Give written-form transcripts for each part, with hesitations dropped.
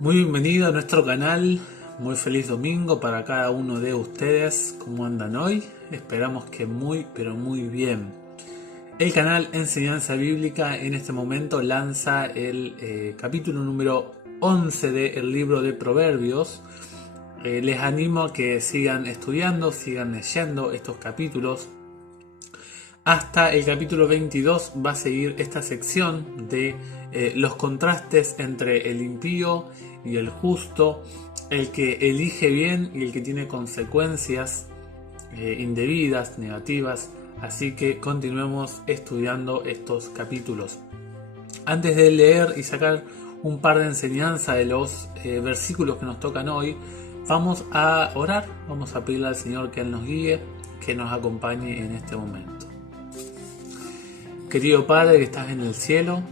Muy bienvenido a nuestro canal, muy feliz domingo para cada uno de ustedes. ¿Cómo andan hoy? Esperamos que muy pero muy bien. El canal Enseñanza Bíblica en este momento lanza el capítulo número 11 del libro de Proverbios. Les animo a que sigan estudiando, sigan leyendo estos capítulos. Hasta el capítulo 22 va a seguir esta sección de los contrastes entre el impío y el justo, el que elige bien y el que tiene consecuencias indebidas, negativas. Así que continuemos estudiando estos capítulos. Antes de leer y sacar un par de enseñanzas de los versículos que nos tocan hoy, vamos a orar, vamos a pedirle al Señor que Él nos guíe, que nos acompañe en este momento. Querido Padre que estás en el cielo,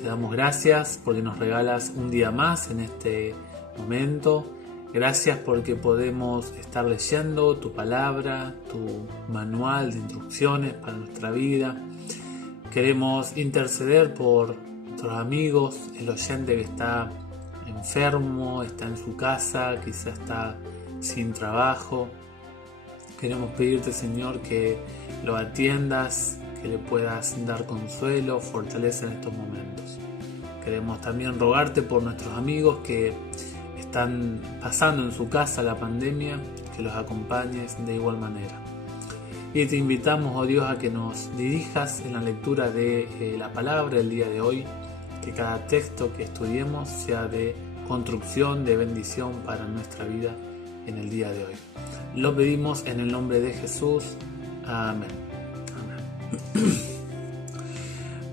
te damos gracias porque nos regalas un día más en este momento. Gracias porque podemos estar leyendo tu palabra, tu manual de instrucciones para nuestra vida. Queremos interceder por nuestros amigos, el oyente que está enfermo, está en su casa, quizá está sin trabajo. Queremos pedirte, Señor, que lo atiendas, que le puedas dar consuelo, fortaleza en estos momentos. Queremos también rogarte por nuestros amigos que están pasando en su casa la pandemia, que los acompañes de igual manera. Y te invitamos, oh Dios, a que nos dirijas en la lectura de la palabra el día de hoy, que cada texto que estudiemos sea de construcción, de bendición para nuestra vida en el día de hoy. Lo pedimos en el nombre de Jesús. Amén.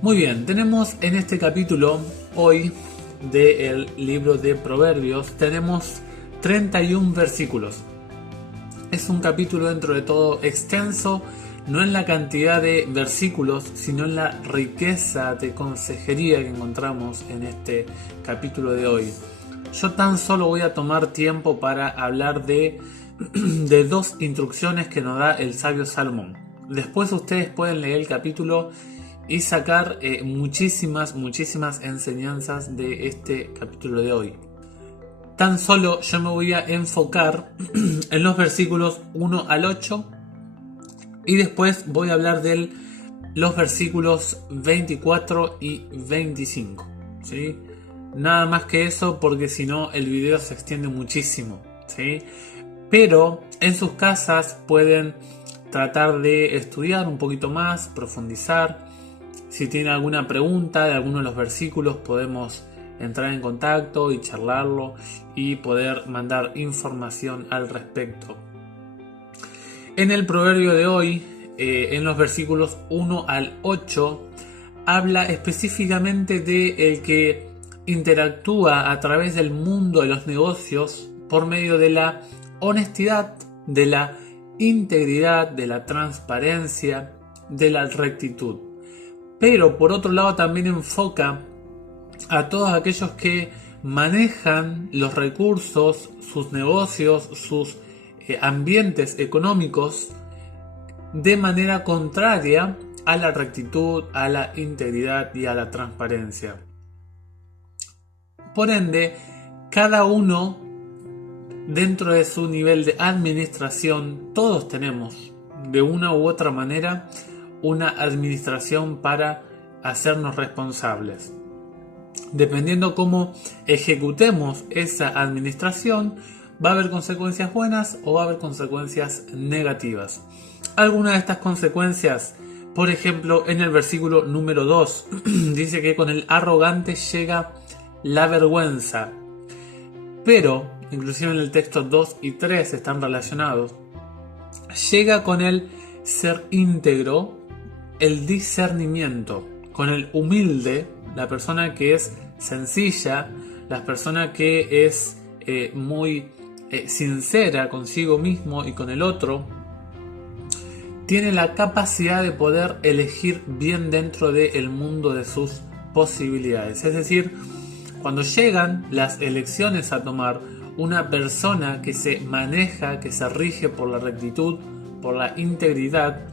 Muy bien, tenemos en este capítulo hoy del libro de Proverbios, tenemos 31 versículos. Es un capítulo dentro de todo extenso, no en la cantidad de versículos, sino en la riqueza de consejería que encontramos en este capítulo de hoy. Yo tan solo voy a tomar tiempo para hablar de dos instrucciones que nos da el sabio Salomón. Después ustedes pueden leer el capítulo y sacar muchísimas enseñanzas de este capítulo de hoy. Tan solo yo me voy a enfocar en los versículos 1 al 8 y después voy a hablar de los versículos 24 y 25. ¿Sí? Nada más que eso, porque si no el video se extiende muchísimo. ¿Sí? Pero en sus casas pueden tratar de estudiar un poquito más, profundizar. Si tienen alguna pregunta de alguno de los versículos, podemos entrar en contacto y charlarlo y poder mandar información al respecto. En el proverbio de hoy, en los versículos 1 al 8, habla específicamente de el que interactúa a través del mundo de los negocios por medio de la honestidad, de la integridad, de la transparencia, de la rectitud. Pero por otro lado también enfoca a todos aquellos que manejan los recursos, sus negocios, sus ambientes económicos de manera contraria a la rectitud, a la integridad y a la transparencia. Por ende, cada uno dentro de su nivel de administración, todos tenemos de una u otra manera una administración para hacernos responsables. Dependiendo cómo ejecutemos esa administración, va a haber consecuencias buenas o va a haber consecuencias negativas. Algunas de estas consecuencias, por ejemplo, en el versículo número 2, dice que con el arrogante llega la vergüenza. Pero, inclusive en el texto 2 y 3 están relacionados, llega con el ser íntegro el discernimiento, con el humilde, la persona que es sencilla, la persona que es muy sincera consigo mismo y con el otro, tiene la capacidad de poder elegir bien dentro del mundo de sus posibilidades. Es decir, cuando llegan las elecciones a tomar, una persona que se maneja, que se rige por la rectitud, por la integridad,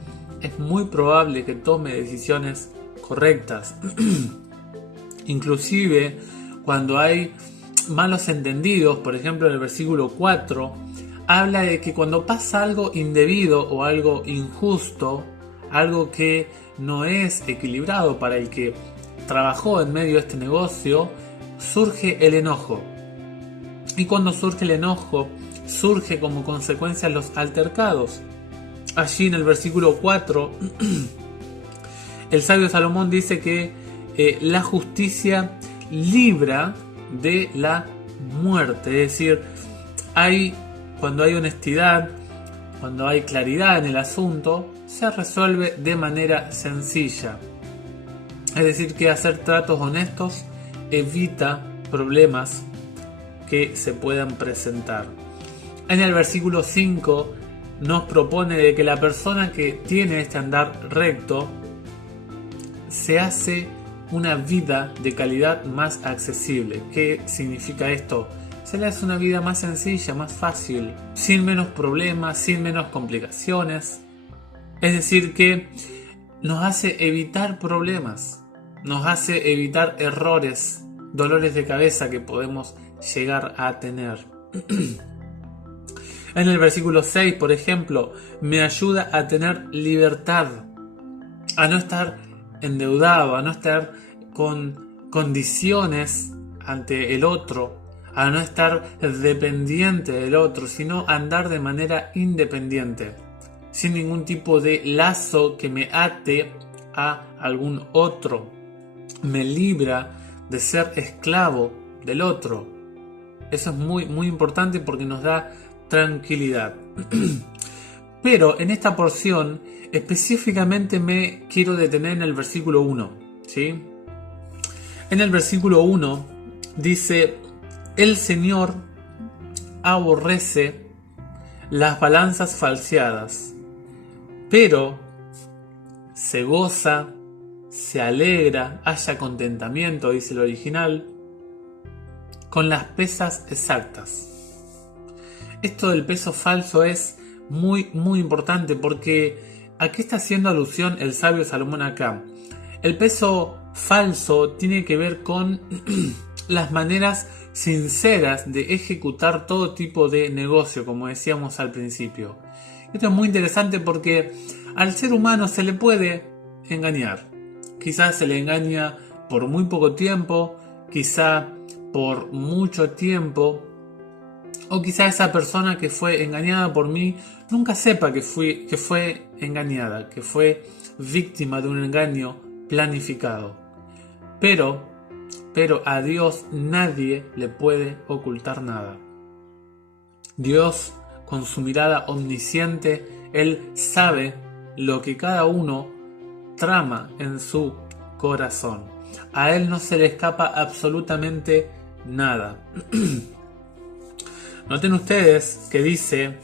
es muy probable que tome decisiones correctas. Inclusive cuando hay malos entendidos. Por ejemplo, en el versículo 4 habla de que cuando pasa algo indebido o algo injusto, algo que no es equilibrado para el que trabajó en medio de este negocio, surge el enojo. Y cuando surge el enojo, surge como consecuencia los altercados. Allí en el versículo 4, el sabio Salomón dice que la justicia libra de la muerte. Es decir, cuando hay honestidad, cuando hay claridad en el asunto, se resuelve de manera sencilla. Es decir, que hacer tratos honestos evita problemas que se puedan presentar. En el versículo 5 nos propone de que la persona que tiene este andar recto se hace una vida de calidad más accesible. ¿Qué significa esto? Se le hace una vida más sencilla, más fácil, sin menos problemas, sin menos complicaciones. Es decir, que nos hace evitar problemas, nos hace evitar errores, dolores de cabeza que podemos llegar a tener. En el versículo 6, por ejemplo, me ayuda a tener libertad, a no estar endeudado, a no estar con condiciones ante el otro, a no estar dependiente del otro, sino andar de manera independiente, sin ningún tipo de lazo que me ate a algún otro. Me libra de ser esclavo del otro. Eso es muy, muy importante porque nos da tranquilidad. Pero en esta porción específicamente me quiero detener en el versículo 1, ¿sí? En el versículo 1 dice: el Señor aborrece las balanzas falseadas, pero se goza, se alegra, haya contentamiento, dice el original, con las pesas exactas. Esto del peso falso es muy, muy importante porque ¿a qué está haciendo alusión el sabio Salomón acá? El peso falso tiene que ver con las maneras sinceras de ejecutar todo tipo de negocio, como decíamos al principio. Esto es muy interesante porque al ser humano se le puede engañar. Quizás se le engaña por muy poco tiempo, quizá por mucho tiempo, o quizá esa persona que fue engañada por mí nunca sepa que fue engañada, que fue víctima de un engaño planificado. Pero a Dios nadie le puede ocultar nada. Dios, con su mirada omnisciente, Él sabe lo que cada uno trama en su corazón. A Él no se le escapa absolutamente nada. Noten ustedes que dice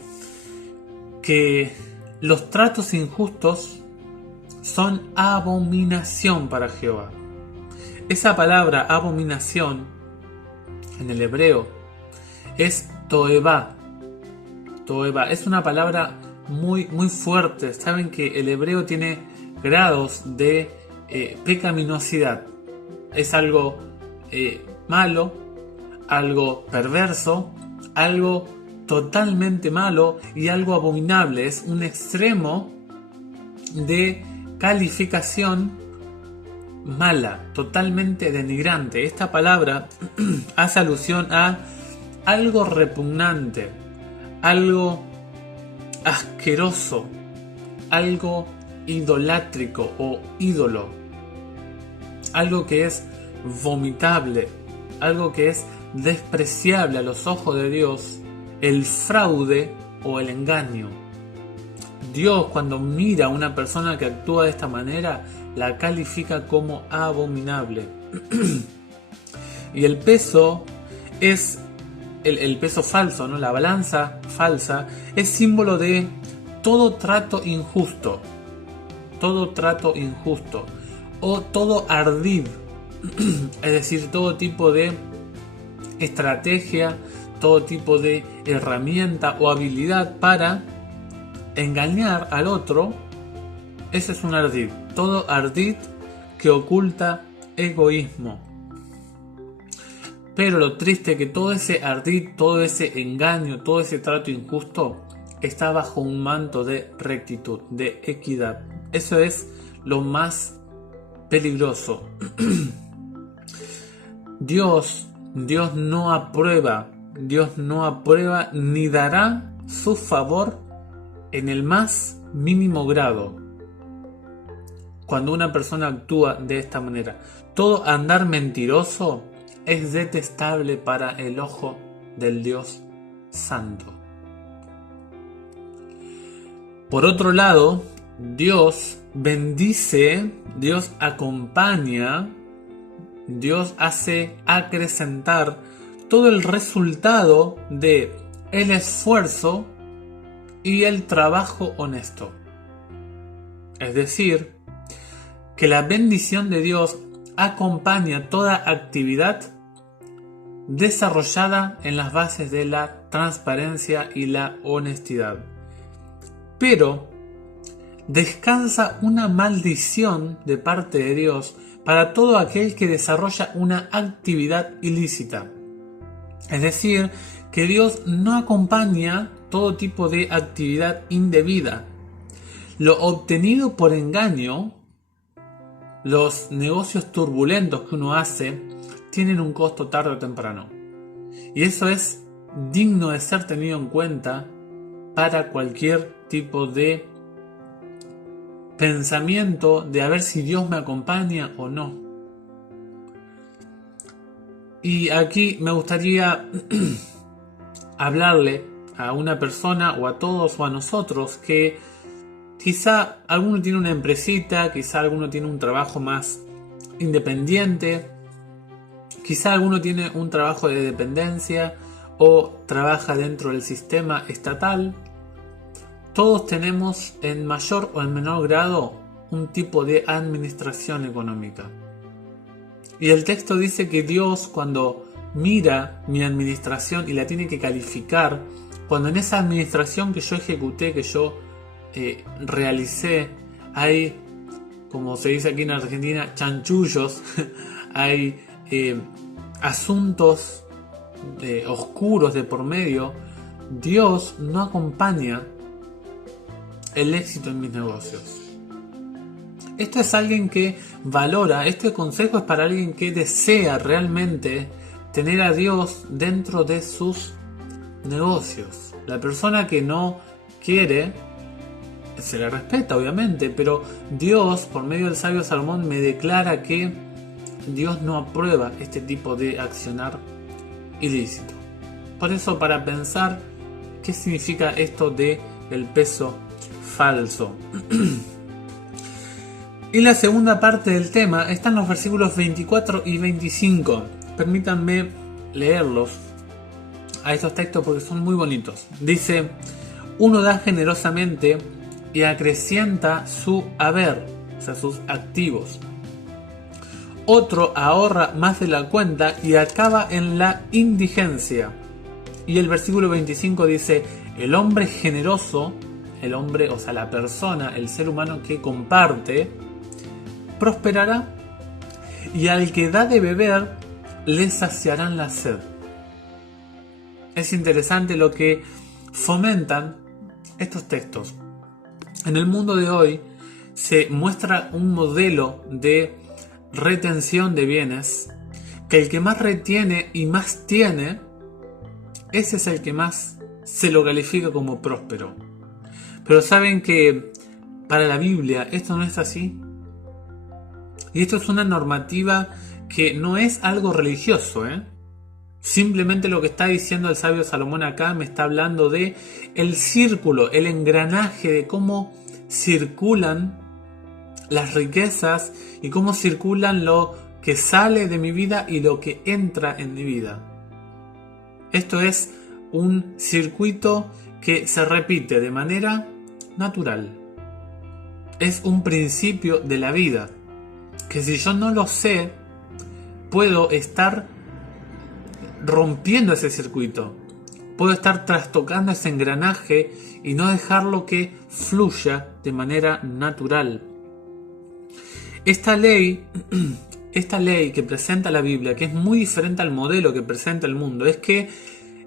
que los tratos injustos son abominación para Jehová. Esa palabra abominación en el hebreo es toevá. Toevá es una palabra muy, muy fuerte. Saben que el hebreo tiene grados de pecaminosidad. Es algo malo, algo perverso, algo totalmente malo y algo abominable. Es un extremo de calificación mala, totalmente denigrante. Esta palabra hace alusión a algo repugnante, algo asqueroso, algo idolátrico o ídolo, algo que es vomitable, algo que es despreciable a los ojos de Dios, el fraude o el engaño. Dios, cuando mira a una persona que actúa de esta manera, la califica como abominable. Y el peso es el peso falso, ¿no? La balanza falsa es símbolo de todo trato injusto, o todo ardid, es decir, todo tipo de estrategia, todo tipo de herramienta o habilidad para engañar al otro. Ese es un ardid, todo ardid que oculta egoísmo. Pero lo triste es que todo ese ardid, todo ese engaño, todo ese trato injusto está bajo un manto de rectitud, de equidad. Eso es lo más peligroso. Dios no aprueba ni dará su favor en el más mínimo grado cuando una persona actúa de esta manera. Todo andar mentiroso es detestable para el ojo del Dios Santo. Por otro lado, Dios bendice, Dios acompaña, Dios hace acrecentar todo el resultado de el esfuerzo y el trabajo honesto. Es decir, que la bendición de Dios acompaña toda actividad desarrollada en las bases de la transparencia y la honestidad. Pero descansa una maldición de parte de Dios para todo aquel que desarrolla una actividad ilícita. Es decir, que Dios no acompaña todo tipo de actividad indebida. Lo obtenido por engaño, los negocios turbulentos que uno hace, tienen un costo tarde o temprano. Y eso es digno de ser tenido en cuenta para cualquier tipo de pensamiento de a ver si Dios me acompaña o no. Y aquí me gustaría hablarle a una persona o a todos o a nosotros que quizá alguno tiene una empresita, quizá alguno tiene un trabajo más independiente, quizá alguno tiene un trabajo de dependencia o trabaja dentro del sistema estatal. Todos tenemos en mayor o en menor grado un tipo de administración económica. Y el texto dice que Dios, cuando mira mi administración y la tiene que calificar, cuando en esa administración que yo ejecuté, que yo realicé, hay, como se dice aquí en Argentina, chanchullos, hay asuntos oscuros de por medio, Dios no acompaña el éxito en mis negocios. Esto es alguien que valora, este consejo es para alguien que desea realmente tener a Dios dentro de sus negocios. La persona que no quiere, se le respeta obviamente, pero Dios, por medio del sabio Salomón, me declara que Dios no aprueba este tipo de accionar ilícito. Por eso, para pensar qué significa esto de el peso falso. Y la segunda parte del tema está en los versículos 24 y 25. Permítanme leerlos a estos textos porque son muy bonitos. Dice: uno da generosamente y acrecienta su haber, o sea, sus activos. Otro ahorra más de la cuenta y acaba en la indigencia. Y el versículo 25 dice: el hombre generoso, el hombre, o sea, la persona, el ser humano que comparte, prosperará, y al que da de beber le saciarán la sed. Es interesante lo que fomentan estos textos. En el mundo de hoy se muestra un modelo de retención de bienes, que el que más retiene y más tiene, ese es el que más se lo califica como próspero. Pero saben que para la Biblia esto no es así. Y esto es una normativa que no es algo religioso, Simplemente lo que está diciendo el sabio Salomón acá me está hablando de el círculo, el engranaje de cómo circulan las riquezas y cómo circulan lo que sale de mi vida y lo que entra en mi vida. Esto es un circuito que se repite de manera natural. Es un principio de la vida que si yo no lo sé, puedo estar rompiendo ese circuito. Puedo estar trastocando ese engranaje y no dejarlo que fluya de manera natural. Esta ley esta ley que presenta la Biblia, que es muy diferente al modelo que presenta el mundo, es que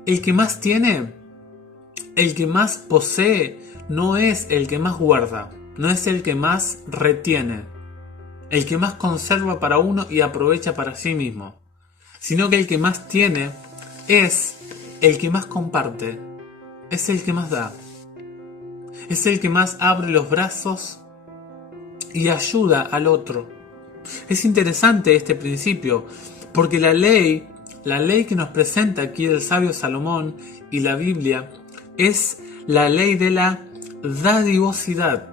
el que más tiene, el que más posee, no es el que más guarda, no es el que más retiene, el que más conserva para uno y aprovecha para sí mismo, sino que el que más tiene es el que más comparte, es el que más da, es el que más abre los brazos y ayuda al otro. Es interesante este principio, porque la ley que nos presenta aquí el sabio Salomón y la Biblia es la ley de la dadivosidad.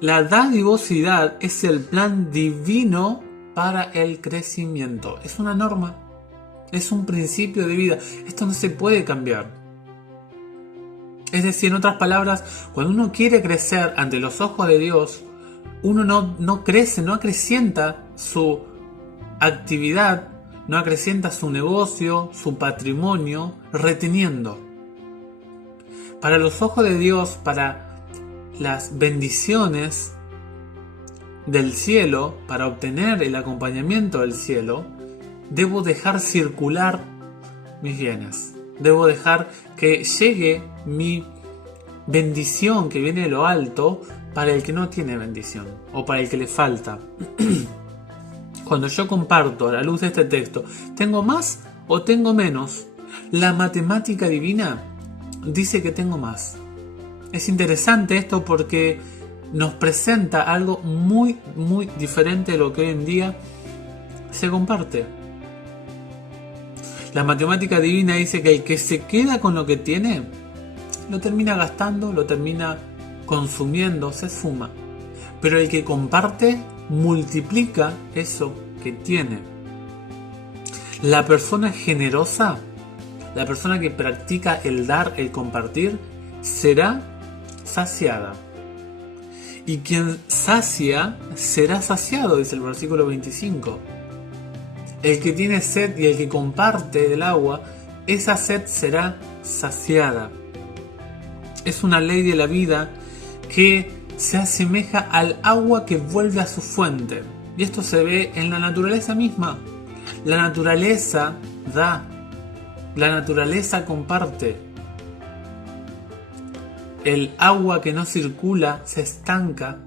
La dadivosidad es el plan divino para el crecimiento. Es una norma, es un principio de vida. Esto no se puede cambiar. Es decir, en otras palabras, cuando uno quiere crecer ante los ojos de Dios, uno no crece, no acrecienta su actividad, no acrecienta su negocio, su patrimonio, reteniendo. Para los ojos de Dios, para las bendiciones del cielo, para obtener el acompañamiento del cielo, debo dejar circular mis bienes. Debo dejar que llegue mi bendición que viene de lo alto para el que no tiene bendición o para el que le falta. Cuando yo comparto a la luz de este texto, ¿tengo más o tengo menos? La matemática divina dice que tengo más. Es interesante esto porque nos presenta algo muy, muy diferente de lo que hoy en día se comparte. La matemática divina dice que el que se queda con lo que tiene, lo termina gastando, lo termina consumiendo, se esfuma. Pero el que comparte, multiplica eso que tiene. La persona generosa, la persona que practica el dar, el compartir, será saciada. Y quien sacia, será saciado, dice el versículo 25. El que tiene sed y el que comparte del agua, esa sed será saciada. Es una ley de la vida que se asemeja al agua que vuelve a su fuente. Y esto se ve en la naturaleza misma. La naturaleza da. La naturaleza comparte. El agua que no circula se estanca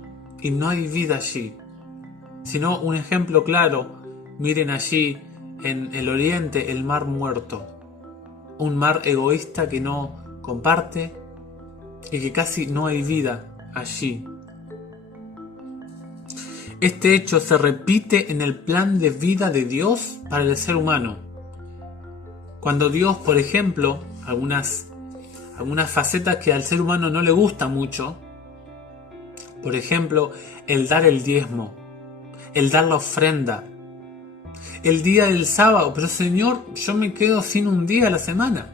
y no hay vida allí. Sino un ejemplo claro. Miren allí en el oriente el mar muerto. Un mar egoísta que no comparte y que casi no hay vida allí. Este hecho se repite en el plan de vida de Dios para el ser humano. Cuando Dios, por ejemplo, algunas facetas que al ser humano no le gusta mucho, por ejemplo, el dar el diezmo, el dar la ofrenda, el día del sábado, pero Señor, yo me quedo sin un día a la semana.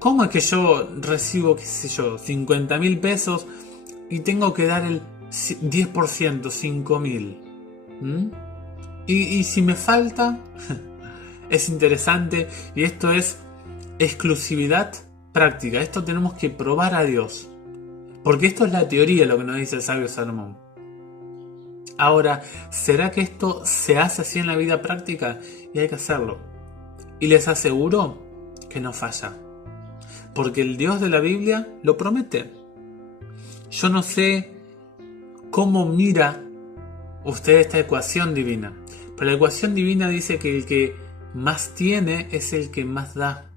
¿Cómo es que yo recibo, qué sé yo, 50.000 pesos y tengo que dar el 10%, 5.000? Y si me falta, es interesante, y esto es exclusividad práctica. Esto tenemos que probar a Dios, porque esto es la teoría, lo que nos dice el sabio Salomón. Ahora, ¿será que esto se hace así en la vida práctica? Y hay que hacerlo. Y les aseguro que no falla, porque el Dios de la Biblia lo promete. Yo no sé cómo mira usted esta ecuación divina, pero la ecuación divina dice que el que más tiene es el que más da.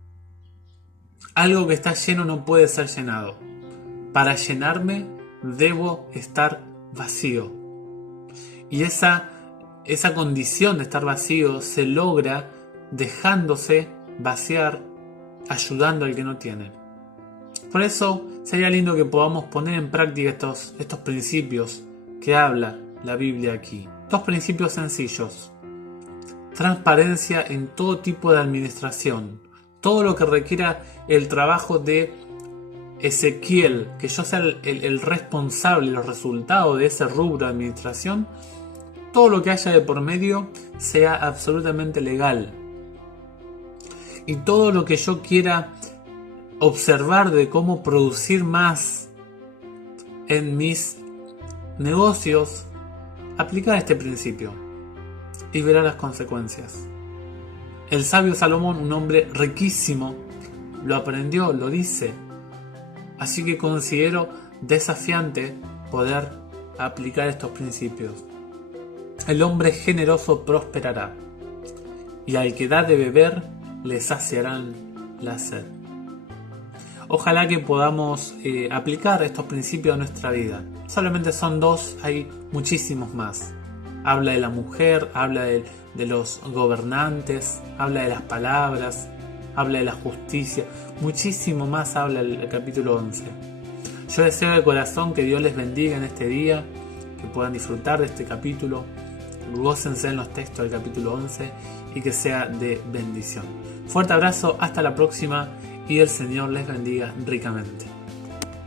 Algo que está lleno no puede ser llenado. Para llenarme debo estar vacío. Y esa condición de estar vacío se logra dejándose vaciar, ayudando al que no tiene. Por eso sería lindo que podamos poner en práctica estos principios que habla la Biblia aquí. Dos principios sencillos. Transparencia en todo tipo de administración. Todo lo que requiera el trabajo de Ezequiel, que yo sea el responsable, los resultados de ese rubro de administración, todo lo que haya de por medio sea absolutamente legal. Y todo lo que yo quiera observar de cómo producir más en mis negocios, aplicar este principio. y verá las consecuencias. El sabio Salomón, un hombre riquísimo, lo aprendió, lo dice. Así que considero desafiante poder aplicar estos principios. El hombre generoso prosperará, y al que da de beber le saciarán la sed. Ojalá que podamos aplicar estos principios a nuestra vida. Solamente son 2, hay muchísimos más. Habla de la mujer, habla de los gobernantes, habla de las palabras, habla de la justicia. Muchísimo más habla el capítulo 11. Yo deseo de corazón que Dios les bendiga en este día, que puedan disfrutar de este capítulo, gócense en los textos del capítulo 11 y que sea de bendición. Fuerte abrazo, hasta la próxima y el Señor les bendiga ricamente.